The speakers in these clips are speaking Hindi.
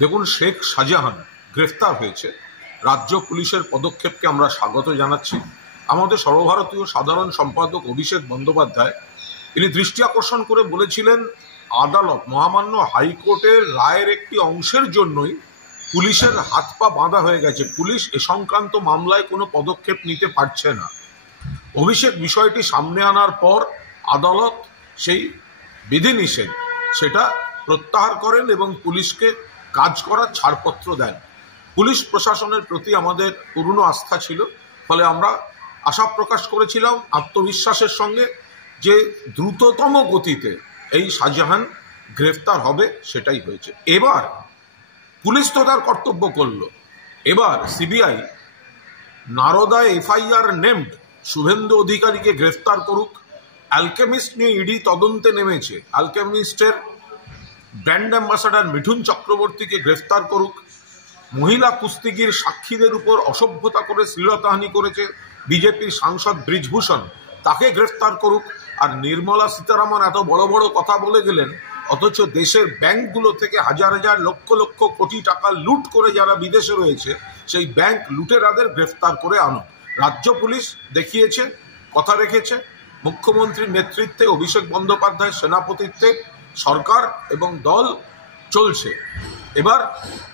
দেখুন, শেখ শাহজাহান গ্রেফতার হয়েছে। রাজ্য পুলিশের পদক্ষেপকে আমরা স্বাগত জানাচ্ছি। আমাদের সর্বভারতীয় সাধারণ সম্পাদক অভিষেক বন্দ্যোপাধ্যায় তিনি দৃষ্টি আকর্ষণ করে বলেছিলেন, আদালত মহামান্য হাইকোর্টের রায়ের একটি অংশের জন্যই পুলিশের হাত পা বাঁধা হয়ে গেছে, পুলিশ এ সংক্রান্ত মামলায় কোনো পদক্ষেপ নিতে পারছে না। অভিষেক বিষয়টি সামনে আনার পর আদালত সেই বিধিনিষেধ সেটা প্রত্যাহার করেন এবং পুলিশকে কাজ করার ছাড়পত্র দেন। পুলিশ প্রশাসনের প্রতি আমাদের পূর্ণ আস্থা ছিল, ফলে আমরা আশা প্রকাশ করেছিলাম আত্মবিশ্বাসের সঙ্গে যে দ্রুততম গতিতে এই শাহজাহান গ্রেফতার হবে, সেটাই হয়েছে। এবার পুলিশ তো তার কর্তব্য করল, এবার সিবিআই নারদায় এফআইআর নেমড শুভেন্দু অধিকারীকে গ্রেফতার করুক। অ্যালকেমিস্ট নিয়ে ইডি তদন্তে নেমেছে, অ্যালকেমিস্টের ব্র্যান্ড অ্যাম্বাসাডার মিঠুন চক্রবর্তীকে গ্রেফতার করুক। মহিলা কুস্তিগির সাক্ষীদের উপর অসভ্যতা করে শ্লীলতাহানি করেছে বিজেপির সাংসদ ব্রিজভূষণ, তাকে গ্রেফতার করুক। আর নির্মলা সীতারামন এত বড় বড় কথা বলে গেলেন, অথচ দেশের ব্যাংকগুলো থেকে হাজার হাজার লক্ষ লক্ষ কোটি টাকা লুট করে যারা বিদেশে রয়েছে, সেই ব্যাংক লুটেরাদের গ্রেফতার করে আনো। রাজ্য পুলিশ দেখিয়েছে, কথা রেখেছে। মুখ্যমন্ত্রীর নেতৃত্বে অভিষেক বন্দ্যোপাধ্যায়ের সেনাপতিত্বে সরকার এবং দল চলছে। এবার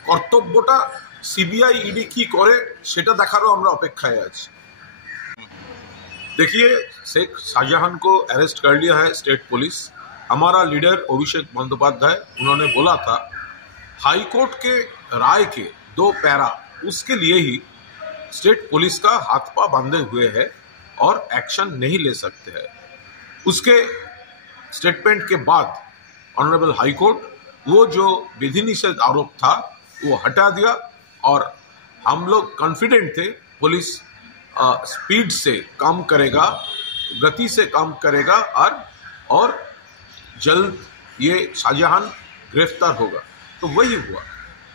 কর্তব্যটা सीबीआई ईडी की करे सेटा देखारो আমরা অপেক্ষায় আছি। देखिए, शेख शाहजहां को अरेस्ट कर लिया है स्टेट पुलिस। हमारा लीडर अभिषेक बंदोपाध्याय उन्होंने बोला था हाई कोर्ट के राय के 2 पैरा उसके लिए ही स्टेट पुलिस का हाथ पा बांधे हुए है और एक्शन नहीं ले सकते हैं। उसके स्टेटमेंट के बाद ऑनरेबल हाई कोर्ट वो जो विधि निषेध आरोप था वो हटा दिया और हम लोग कॉन्फिडेंट थे पुलिस स्पीड से काम करेगा, गति से काम करेगा और जल्द ये शाहजहां गिरफ्तार होगा। तो वही हुआ।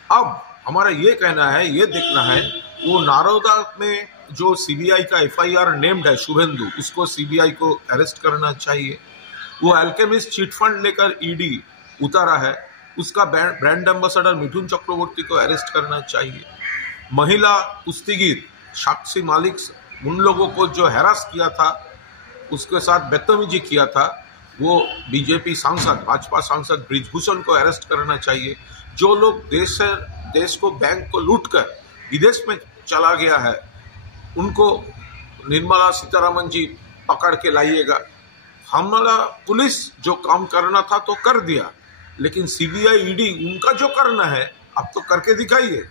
अब हमारा ये कहना है, ये देखना है वो नारोदा में जो सीबीआई का एफआईआर नेम्ड है शुभेंदु, उसको सीबीआई को अरेस्ट करना चाहिए। वो अल्केमिस्ट चिट फंड लेकर ईडी उतारा है, उसका ब्रांड एम्बेसडर मिठुन चक्रवर्ती को अरेस्ट करना चाहिए। महिला कुस्तीगीर साक्षी मालिक, उन लोगों को जो हैरास किया था, उसके साथ बदतमीजी किया था, वो बीजेपी सांसद, भाजपा सांसद ब्रिजभूषण को अरेस्ट करना चाहिए। जो लोग देश को बैंक को लूट कर विदेश में चला गया है, उनको निर्मला सीतारामन जी पकड़ के लाइएगा। हमारा पुलिस जो काम करना था तो कर दिया, लेकिन सीबीआई ईडी उनका जो करना है अब तो करके दिखाइए।